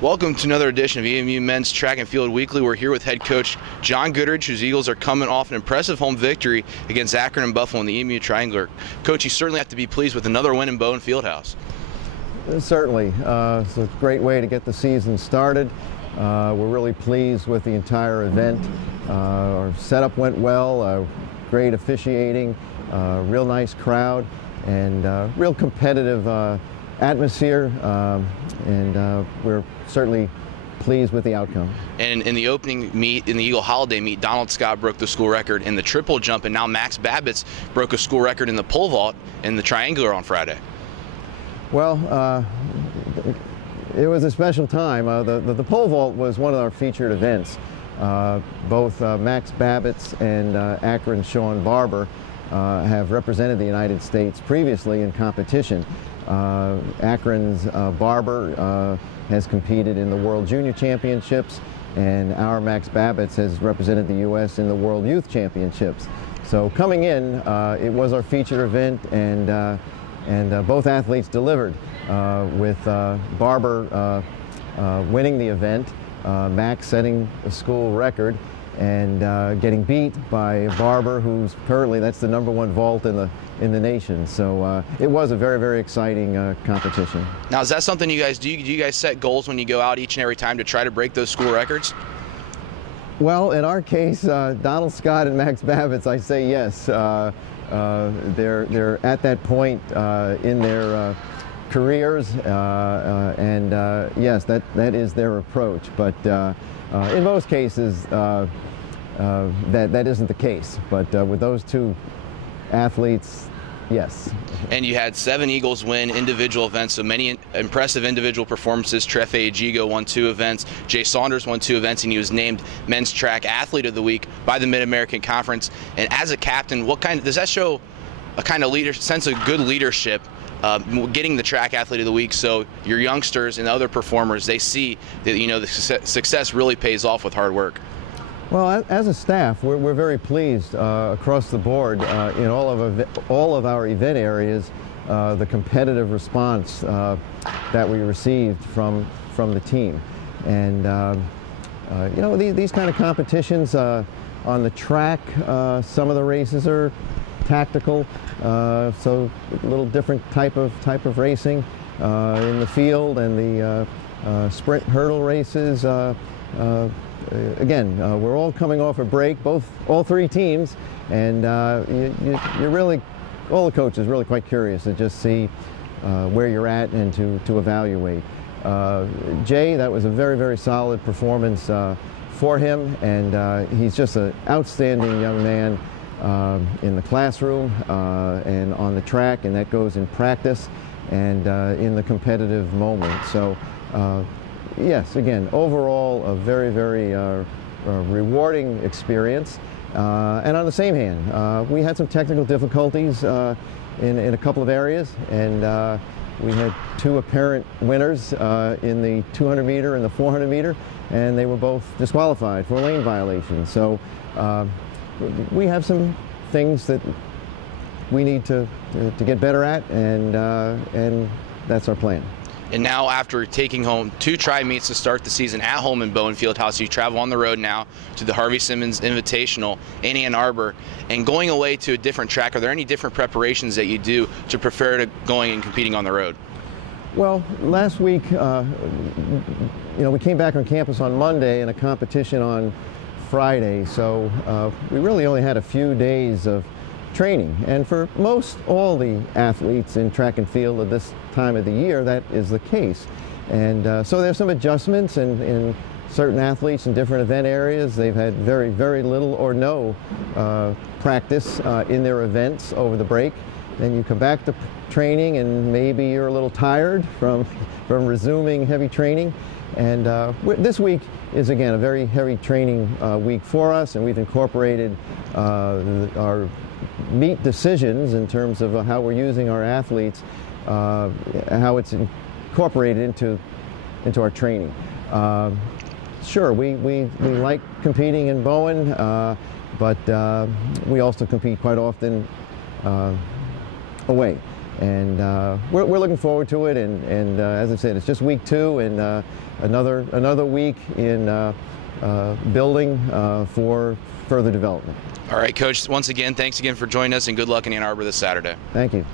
Welcome to another edition of EMU Men's Track and Field Weekly. We're here with head coach John Goodridge, whose Eagles are coming off an impressive home victory against Akron and Buffalo in the EMU Triangular. Coach, you certainly have to be pleased with another win in Bowen Fieldhouse. Certainly. It's a great way to get the season started. We're really pleased with the entire event. Our setup went well, great officiating, real nice crowd, and real competitive atmosphere, and we're certainly pleased with the outcome. And in the opening meet, in the Eagle Holiday meet, Donald Scott broke the school record in the triple jump, and now Max Babbitts broke a school record in the pole vault in the triangular on Friday. Well, it was a special time. The pole vault was one of our featured events. Both Max Babbitts and Akron's Sean Barber have represented the United States previously in competition. Akron's Barber has competed in the World Junior Championships, and our Max Babbitts has represented the U.S. in the World Youth Championships. So coming in, it was our featured event, and both athletes delivered, with Barber winning the event, Max setting a school record, and getting beat by Barber, who's currently, that's the #1 vault in the nation. So it was a very, very exciting competition. Now, is that something you guys do? Do you guys set goals when you go out each and every time to try to break those school records? Well, in our case, Donald Scott and Max Babbitts, I say yes. They're at that point in their careers, and yes, that is their approach. But in most cases, that isn't the case. But with those two athletes, yes. And you had 7 Eagles win individual events, so many impressive individual performances. Trefe Ejigo won 2 events, Jay Saunders won 2 events, and he was named Men's Track Athlete of the Week by the Mid-American Conference. And as a captain, what kind does that show? A kind of sense of good leadership, getting the Track Athlete of the Week, so your youngsters and other performers, they see that the success really pays off with hard work. Well, as a staff, we're very pleased across the board in all of our event areas, the competitive response that we received from the team. And these kind of competitions on the track, some of the races are tactical, so a little different type of racing. In the field and the sprint hurdle races, again, we're all coming off a break, all 3 teams, and you're really, all the coaches really quite curious to just see where you're at and to evaluate. Jay, that was a very, very solid performance for him, and he's just an outstanding young man in the classroom and on the track, and that goes in practice and in the competitive moment. So yes, again, overall a very, very rewarding experience. And on the same hand, we had some technical difficulties in a couple of areas, and we had 2 apparent winners in the 200 meter and the 400 meter, and they were both disqualified for lane violations. So we have some things that we need to get better at, and that's our plan. And now, after taking home 2 tri-meets to start the season at home in Bowen Fieldhouse, you travel on the road now to the Harvey Simmons Invitational in Ann Arbor, and going away to a different track. Are there any different preparations that you do to prepare to going and competing on the road? Well, last week, we came back on campus on Monday and a competition on Friday, so we really only had a few days of training. And for all the athletes in track and field at this time of the year, that is the case. And so there's some adjustments in certain athletes in different event areas. They've had very, very little or no practice in their events over the break. Then you come back to training, and maybe you're a little tired from resuming heavy training. And this week is, again, a very heavy training week for us, and we've incorporated our meet decisions in terms of how we're using our athletes, how it's incorporated into our training. Sure, we like competing in Bowen, but we also compete quite often away. And we're looking forward to it. And as I said, it's just week 2, and another week in building for further development. All right, Coach, once again, thanks again for joining us, and good luck in Ann Arbor this Saturday. Thank you.